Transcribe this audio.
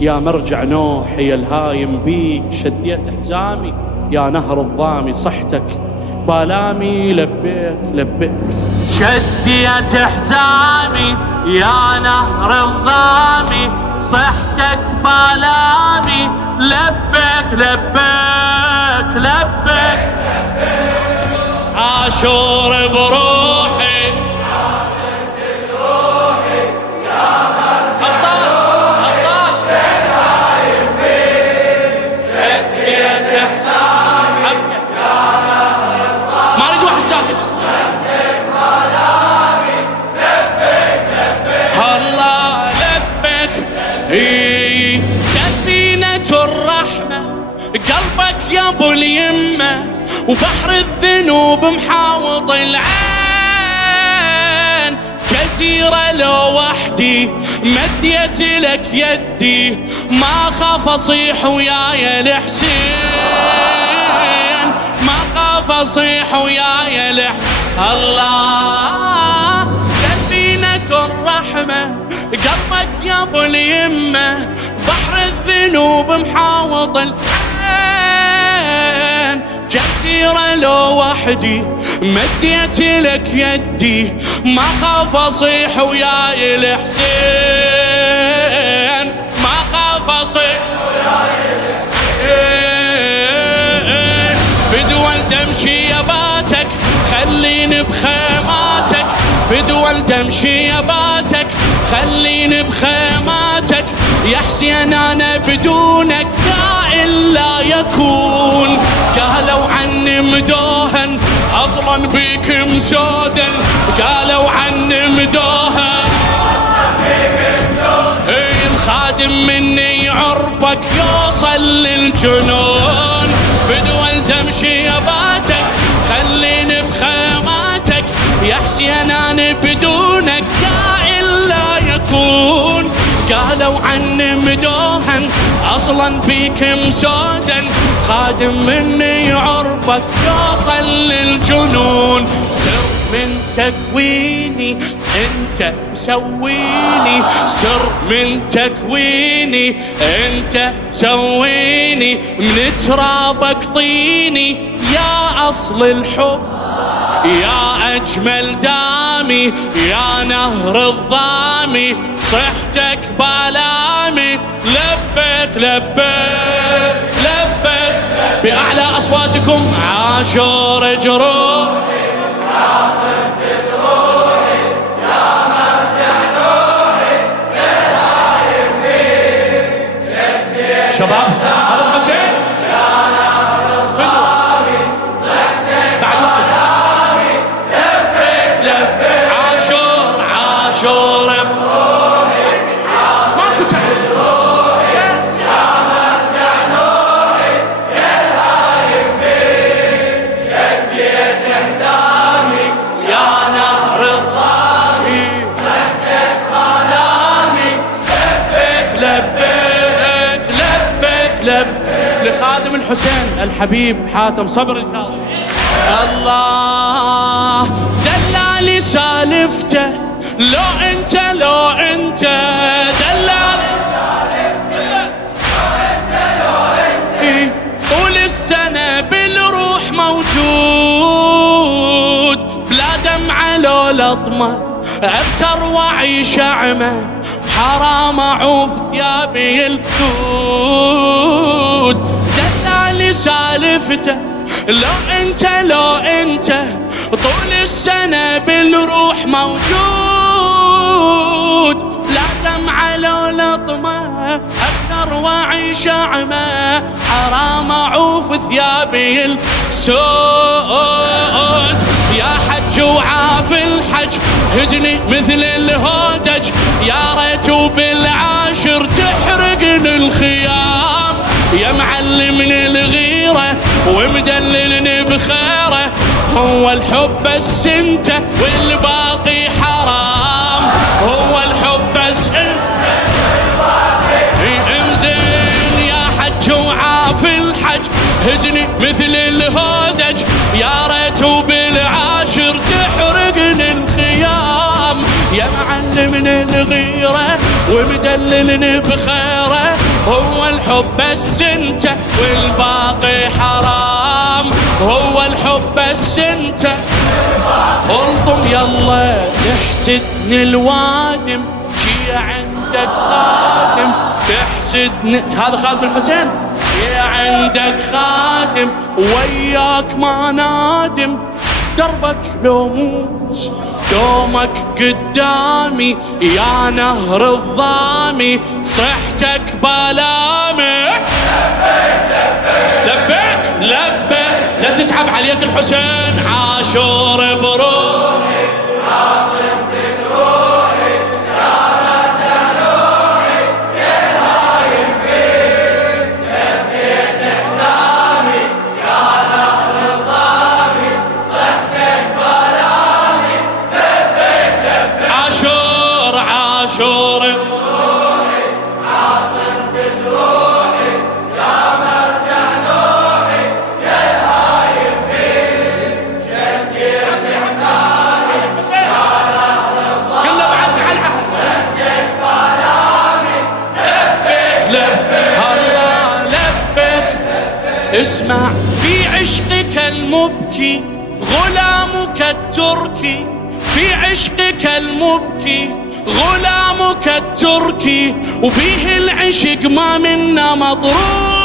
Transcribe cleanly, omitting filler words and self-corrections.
يا مرجع نوحي الهايم بيك شديت حزامي، يا نهر الضامي صحتك بالامي لبيك لبيك. شديت حزامي يا نهر الضامي صحتك بالامي لبيك لبيك لبيك. عاشور بروحي سفينة الرحمة قلبك يا ابو اليمة، وبحر الذنوب محاوط العين. جزيرة لو وحدي مديت لك يدي، ما خاف اصيح وياي الحسين، ما خاف اصيح وياي الحسين. الله سفينة الرحمة قلبك يا ابو اليمة، بحر الذنوب محاوط العين. جزيرة لو وحدي مديت لك يدي، ما خاف اصيح وياي الحسين، ما خاف اصيح وياي الحسين. في دول تمشي يباتك خليني بخيماتك، في دول تمشي يباتك خليني بخيماتك. يا حسين انا بدونك كائن لا يكون، قالوا عني مدوهن اصلا بيك مسودن، قالوا عني مدوهن الخادم مني عرفك يوصل للجنون. بدول تمشي يباتك خليني بخيماتك، يا حسين انا بدونك كائن لا يكون، قالوا عني مدوهن اصلا بيك مسودن، خادم مني عرفك يوصل للجنون. سر من تكويني انت مسويني، سر من تكويني انت مسويني، من ترابك طيني يا اصل الحب، يا أجمل دامي، يا نهر الضامي صحتك بالامي لبيك لبيك لبيك. بأعلى أصواتكم عاشور جروحي يا صرت جروحي، يا مرجع نوحي يا هايم بيك شديت. شباب هذا الحسين يا نهر الضامي صحتك بالامي لبيك لبيك. عاشور عاشور بروحي ماكو تعب روحي، يا مرجع نوحي يا الهايم بيك شديت حزامي، يا نهر الضامي صحتك بالامي لبيك لبيك لبيك لبيك. لخادم الحسين الحبيب حاتم صبر الكاظم. الله دلالي سالفته لو انت لو انت، دلالي سالفته لو انت لو انت، طول السنة بالروح موجود، بلا دمعة لو لطمة ابتر واعيش اعمى، حرام اعوف ثيابي السود. دلالي سالفته لو انت لو انت، طول السنة بالروح موجود، لا دمعة لو لطمة اكثر واعيش اعمى، حرام اعوف ثيابي السود. يا حج وعاف الحج هزني مثل الهودج، يا ريت بالعاشر تحرقني الخيام، يا معلمني الغيرة ومدللني بخيره، هو الحب بس انت والباقي حرام، هو الحب بس انت والباقي انزين. يا حج وعاف الحج هزني مثل الهودج، يا ريت بالعاشر تحرقني الخيام، يا معلمني الغيرة ومدللني بخيره، هو الحب بس انت والباقي حرام، هو الحب بس انت. الطم يلا تحسدني الوادم، شي عندك خاتم تحسدني. هذا خالد بن الحسين. شي عندك خاتم وياك ما نادم، دربك لو موت دومك قدامي يا نهر الظامي، صحتك بلامي. لبيك لبيك لا تتعب عليك الحسين، عاشور بروحي عاصمة روحي يا مرجع روحي يا هايم بيك، شديت حزامي يا نهر الظامي، صحتك بلامي. لبيك لبيك عاشور عاشور بروحي عاصمة روحي يا مرجع روحي يا هايم بيك، شديت حزامي يا نهر الظامي، كله بعد على العهد، صحتك بلامي. لبيك لبيك الله لبيك. اسمع في عشقك المبكي غلامك التركي، في عشقك المبكي غلامك التركي، وفيه العشق ما منا مطروح.